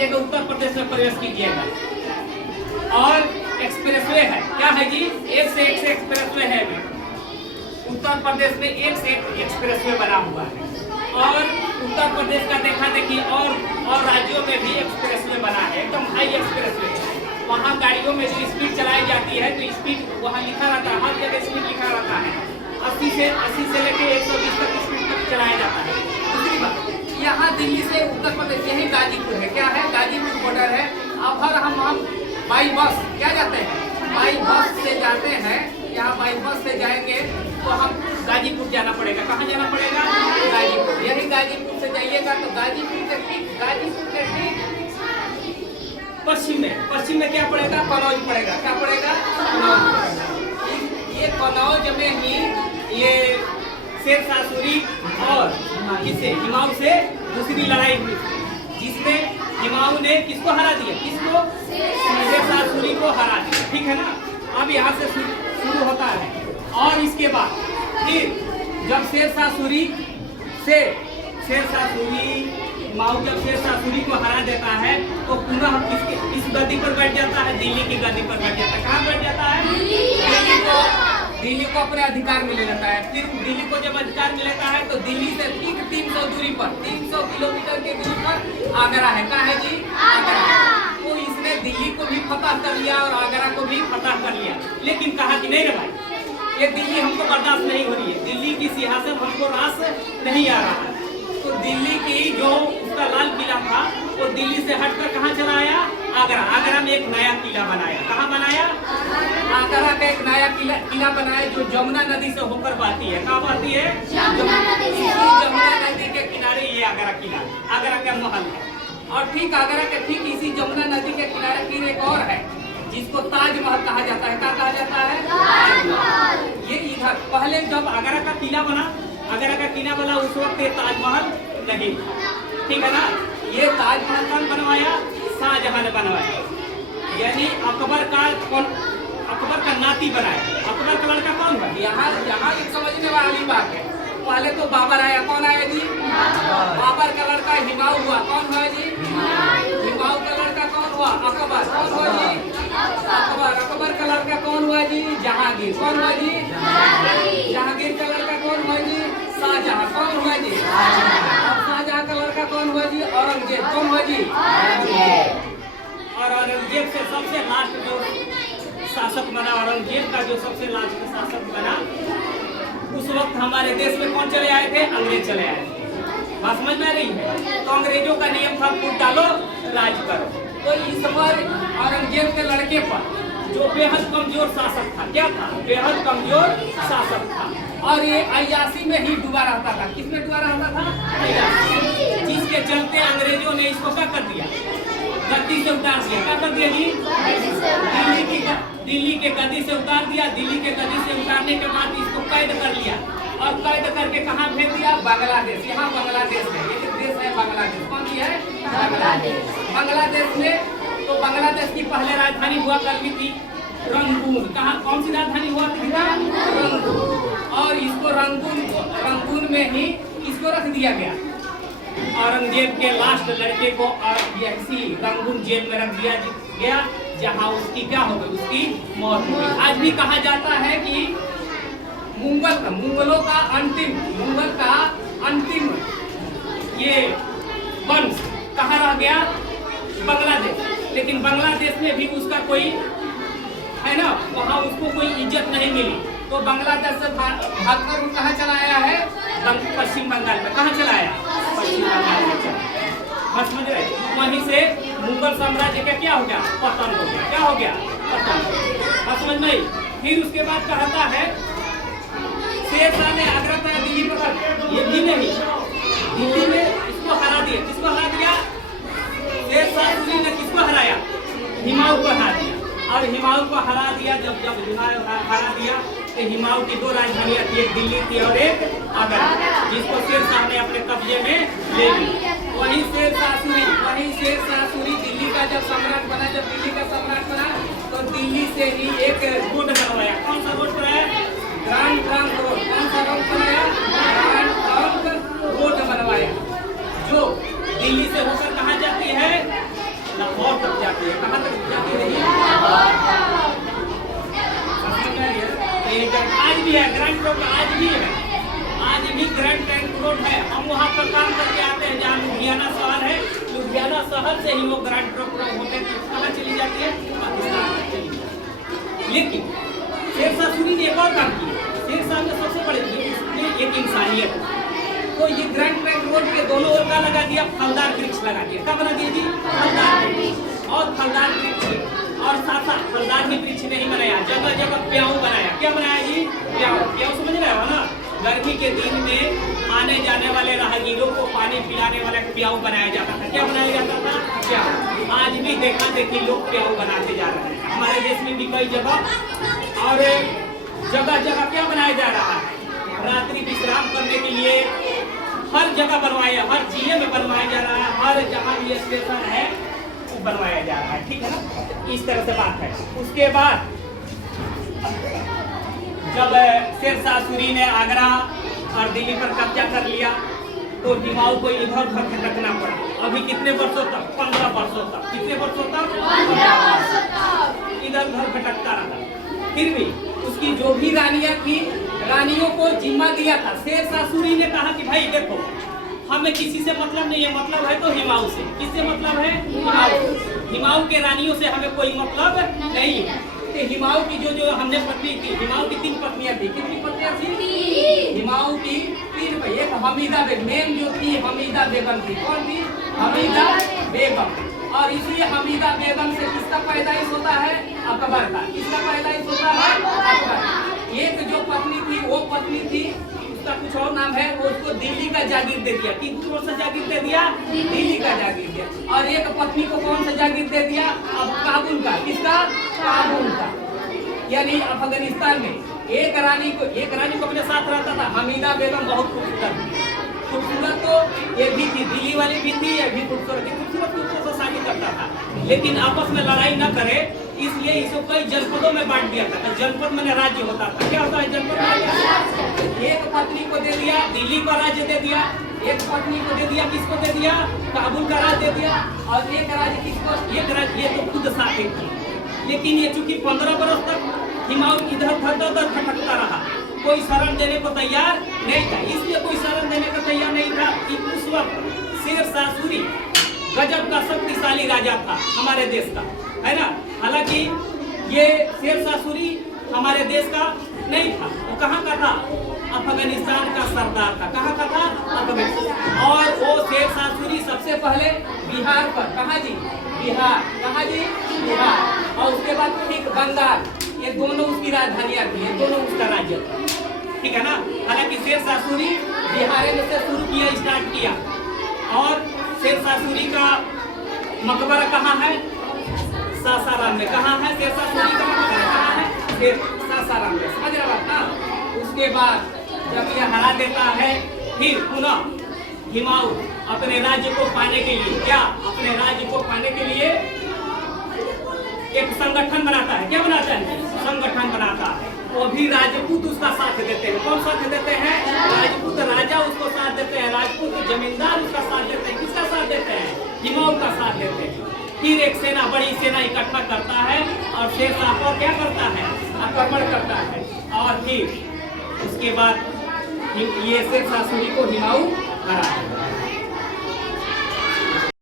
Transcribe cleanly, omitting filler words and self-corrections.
जगह उत्तर प्रदेश में प्रवेश कीजिएगा। और एक्सप्रेसवे है, क्या है जी, एक से एक्सप्रेसवे है। उत्तर प्रदेश में एक से एक एक्सप्रेसवे बना हुआ है। और उत्तर प्रदेश का देखा देखी और राज्यों में भी एक्सप्रेसवे बना है, एकदम हाई एक्सप्रेसवे। वहाँ गाड़ियों में जो स्पीड चलाई जाती है तो स्पीड वहाँ लिखा रहता है, हर जगह स्पीड लिखा रहता है। 80 से लेकर 120 तक स्पीड तक चलाया जाता है। दूसरी बात, यहाँ दिल्ली से उत्तर प्रदेश, यही गाजीपुर है, क्या है, गाजीपुर बॉर्डर है। अब हर हम बाई बस क्या जाते हैं, बाई बस से जाते हैं। यहाँ बाई बस से जाएंगे तो हम गाजीपुर जाना पड़ेगा। कहाँ जाना पड़ेगा, गाजीपुर। यही गाजीपुर से जाइएगा तो गाजीपुर के ठीक पश्चिम में क्या पड़ेगा, कनौज पड़ेगा। क्या पड़ेगा, ये कनौज में ही ये शेरशाह सूरी और इसे हुमायूं से दूसरी लड़ाई हुई, जिसमें हुमायूं ने किसको हरा दिया, किसको, शेरशाह सूरी को हरा दिया। ठीक है ना। अब यहाँ से शुरू होता है। और इसके बाद फिर जब शेरशाह सूरी हुमायूं जब शेरशाह सूरी को हरा देता है तो पुनः किसके इस गद्दी पर बैठ जाता है, दिल्ली की गद्दी पर बैठ जाता है। कहाँ बैठ जाता है, दिल्ली को अपने अधिकार में ले लेता है। फिर दिल्ली को जब अधिकार में लेता है तो दिल्ली से ठीक 300 दूरी पर, 300 किलोमीटर की दूरी पर आगरा है। कहाँ है जी, आगरा। तो इसने दिल्ली को भी फतह कर लिया और आगरा को भी फतह कर लिया। लेकिन कहा कि नहीं रे भाई, ये दिल्ली हमको बर्दाश्त नहीं हो रही है, दिल्ली की सियासत हमको रास नहीं आ रहा है। तो दिल्ली की जो उसका लाल किला था वो दिल्ली से हटकर कहाँ चला आया, आगरा। आगरा में एक नया किला बनाया। कहाँ बनाया, आगरा का एक नया किला बनाया जो जमुना नदी से होकर बहती है। कहाँ बहती है, जमुना नदी के किनारे ये आगरा किला, आगरा का महल है। और ठीक आगरा के ठीक इसी जमुना नदी के किनारे फिर एक और है जिसको ताजमहल कहा जाता है। क्या कहा जाता है, ताजमहल। ये इधर पहले जब आगरा का किला बना, आगरा का किला बना, उस वक्त ये ताजमहल नहीं, ठीक है ना। ये ताजमहल कौन बनवाया, शाहजहां ने बनवाया। यानी अकबर का नाती बनाया। अकबर का लड़का कौन है, यहाँ एक समझने वाली बात है। पहले तो बाबर आया, कौन आया जी, बाबर का लड़का हुमायूं हुआ। कौन हुआ जी, हुमायूं का लड़का कौन हुआ, अकबर। कौन हुआ जी, अकबर। अकबर का लड़का कौन हुआ जी, जहांगीर। कौन हुआ जी, जहांगीर का लड़का कौन हुआ जी, शाहजहां। कौन हुआ जी, और शाहजहां का लड़का कौन हुआ जी, औरंगजेब। कौन हुआ जी, और औरंगजेब से सबसे लास्ट जो शासक बना, औरंगजेब का जो सबसे लास्ट शासक बना, उस वक्त हमारे देश में कौन चले आए थे, अंग्रेज चले आए थे। बात समझ में आ रही है। तो अंग्रेजों का नियम था फूट डालो राज करो। तो इस पर औरंगजेब के लड़के पर जो बेहद कमजोर शासक था, क्या था, बेहद कमजोर शासक था। और ये अय्याशी में ही डूबा रहता था। किसमें डूबा रहता था, अय्याशी। जिसके चलते अंग्रेजों ने इसको क्या कर दिया, गद्दी से उतार दिया। क्या कर दिया जी, दिल्ली के गद्दी से उतार दिया। दिल्ली के गद्दी से उतारने के बाद इसको कैद कर लिया और कैद करके कहाँ भेज दिया, बांग्लादेश। यहाँ बांग्लादेश है, ये देश है बांग्लादेश। कौन सी है, बांग्लादेश। बांग्लादेश में तो बांग्लादेश की पहले राजधानी हुआ करती थी रंगून। कहाँ, कौन सी राजधानी हुआ थी, रंगून। और इसको रंगून में ही इसको रख दिया गया। औरंगजेब के लास्ट लड़के को ऐसी रंगून जेल में रख दिया गया, जहाँ उसकी क्या हो गई, उसकी मौत हो गई। आज भी कहा जाता है कि मुगलों का अंतिम ये वंश कहाँ रह गया, बांग्लादेश। लेकिन बांग्लादेश में भी उसका कोई है ना, वहाँ उसको कोई इज्जत नहीं मिली। तो बांग्लादेश से भागकर कहाँ चला आया है, पश्चिम बंगाल में। कहाँ चला आया, पश्चिम बंगाल में चला। बस समझ रहे, वहीं से मुगल साम्राज्य का क्या हो गया, पतन हो गया। क्या हो गया, पतन। बस समझ में। फिर उसके बाद कहता है शेरशाह ने आगरा तक दिल्ली पर, ये भी नहीं, दिल्ली में इसको हरा दिया। किसको हरा दिया, शेरशाह सूरी ने किसको हराया, हुमायूं को हरा दिया। और हुमायूं को हरा दिया। जब हुमायूं हरा दिया तो हुमायूं की दो राजधानियां थी, एक दिल्ली थी और एक आगरा, जिसको शेरशाह ने अपने कब्जे में ले ली। वही शेरशाह सूरी दिल्ली का जब सम्राट बना, जब दिल्ली का सम्राट बना तो दिल्ली से ही एक रोड बनवाया। कौन सा रोड बनाया, ग्रांड ट्रंक रोड। कौन सा रोड बनाया, ग्रांड ट्रंक रोड बनवाया, जो दिल्ली से होकर कहाँ जाती है, ना शहर से ही वो ग्रांड ट्रक होते हैं कहाँ चली जाती है, पाकिस्तान में चली जाती है। लेकिन शेरशाह सूरी ने एक और काम किया। शेरशाह में सबसे बड़ी चीज एक इंसानियत, तो ये ग्रैंड ट्रंक रोड के दोनों ओर का लगा दिया, फलदार वृक्ष लगा दिया। क्या बना दिया जी, फलदार वृक्ष। और फलदार वृक्ष और साथ साथ फलदार ही वृक्ष नहीं बनाया, जगह जगह प्याऊ बनाया। क्या बनाया जी, प्याऊ। प्याऊ समझ रहे हो ना, गर्मी के दिन में आने जाने वाले राहगीरों को पानी पिलाने वाला प्याऊ बनाया जाता था। क्या बनाया जाता था, प्याऊ। आज भी देखा देखी लोग प्याऊ बनाते जा रहे हैं हमारे देश में भी कई जगह, और जगह जगह क्या बनाया जा रहा है, रात्रि विश्राम करने के लिए हर जगह बनवाया, हर जिले में बनवाया जा रहा है, हर जहाँ भी स्टेशन है वो बनवाया जा रहा है। ठीक है ना, इस तरह से बात है। उसके बाद जब शेरशाह सूरी ने आगरा और दिल्ली पर कब्जा कर लिया तो हिमाऊ को इधर उधर भटकना पड़ा। अभी कितने वर्षों तक, 15 वर्षों तक। कितने वर्षों तक, 15 वर्षों तक इधर उधर भटकता रहा। फिर भी उसकी जो भी रानियां थी, रानियों को जिम्मा दिया था। शेरशाह सूरी ने कहा कि भाई देखो, हमें किसी से मतलब नहीं है, मतलब है तो हिमाऊ से। किससे मतलब है, हिमाऊ। हिमाऊ के रानियों से हमें कोई मतलब नहीं है। तो हिमाऊ की जो हमने पत्नी थी, हिमाऊ की 3 पत्नियां थी। कितनी पत्नियां थी, हिमाऊ की 3। एक हमीदा बेगम, मेन जो थी हमीदा बेगम थी। कौन थी, हमीदा बेगम। और इसी हमीदा बेगम से किसका पैदाइश होता है, अकबर का। किसका पैदाइश होता है, अकबर। एक जो पत्नी थी वो पत्नी थी, उसका कुछ और नाम है, वो उसको दिल्ली का जागीर दे दिया। कौन सा जागीर दे दिया, दिल्ली का जागीर दिया। और एक पत्नी को कौन सा जागीर दे दिया, अब काबुल का। किसका, काबुल का। यानी अफगानिस्तान में एक रानी को अपने साथ रहता था। हमीदा बेगम बहुत खूबसूरत तो ये भी थी, दिल्ली वाली भी थी, ये भी खूबसूरत थी। खूबसूरत से शादी करता था, लेकिन आपस में लड़ाई न करे इसलिए इसको कई जनपदों में बांट दिया था। जनपद में राज्य होता था। क्या होता है जनपद में, एक पत्नी को दे दिया दिल्ली का राज्य दे दिया, एक पत्नी को दे दिया, किसको दे दिया, काबुल का राज्य दे दिया, और एक राज्य किसको, एक राज्य ये तो खुद साथे थी। लेकिन ये चूंकि 15 वर्ष तक हिमाऊ इधर उधर भटकता रहा, कोई शरण देने को तैयार नहीं था। इसलिए कोई शरण देने को तैयार नहीं था कि उस वक्त शेरशाह सूरी गजब का शक्तिशाली राजा था हमारे देश का, है ना। हालांकि ये शेरशाह सूरी हमारे देश का नहीं था, वो कहाँ का था, अफगानिस्तान का सरदार था। कहाँ का था, अफगानिस्तान। और वो शेरशाह सूरी सबसे पहले बिहार पर, कहाँ जी, बिहार, कहाँ जी, बिहार। और उसके बाद ठीक बंगाल, ये दोनों उसकी राजधानियां थी, ये दोनों उसका राज्य था। ठीक है ना। हालांकि शेरशाह सूरी बिहार में से शुरू किया, स्टार्ट किया। और शेरशाह सूरी का मकबरा कहाँ है, सासाराम में। कहाँ है शेरशाह सूरी का मकबरा, कहाँ है, सासाराम में। समझ रहे बात ना। उसके बाद जब यह हरा देता है, फिर पुनः हिमाऊ अपने राज्य को पाने के लिए, क्या, अपने राज्य को पाने के लिए एक संगठन बनाता है। क्या बनाता है, संगठन बनाता है। वो भी राजपूत उसका साथ देते हैं। कौन साथ देते हैं, राजपूत राजा उसको साथ देते हैं, राजपूत जमींदार उसका साथ देते हैं। किसका साथ देते हैं, हिमाऊ का साथ देते हैं। फिर एक सेना, बड़ी सेना इकट्ठा करता है और शेरशाह पर क्या करता है, आक्रमण करता है। और फिर उसके बाद ये शेरशाह सूरी को हिमाऊ हरा।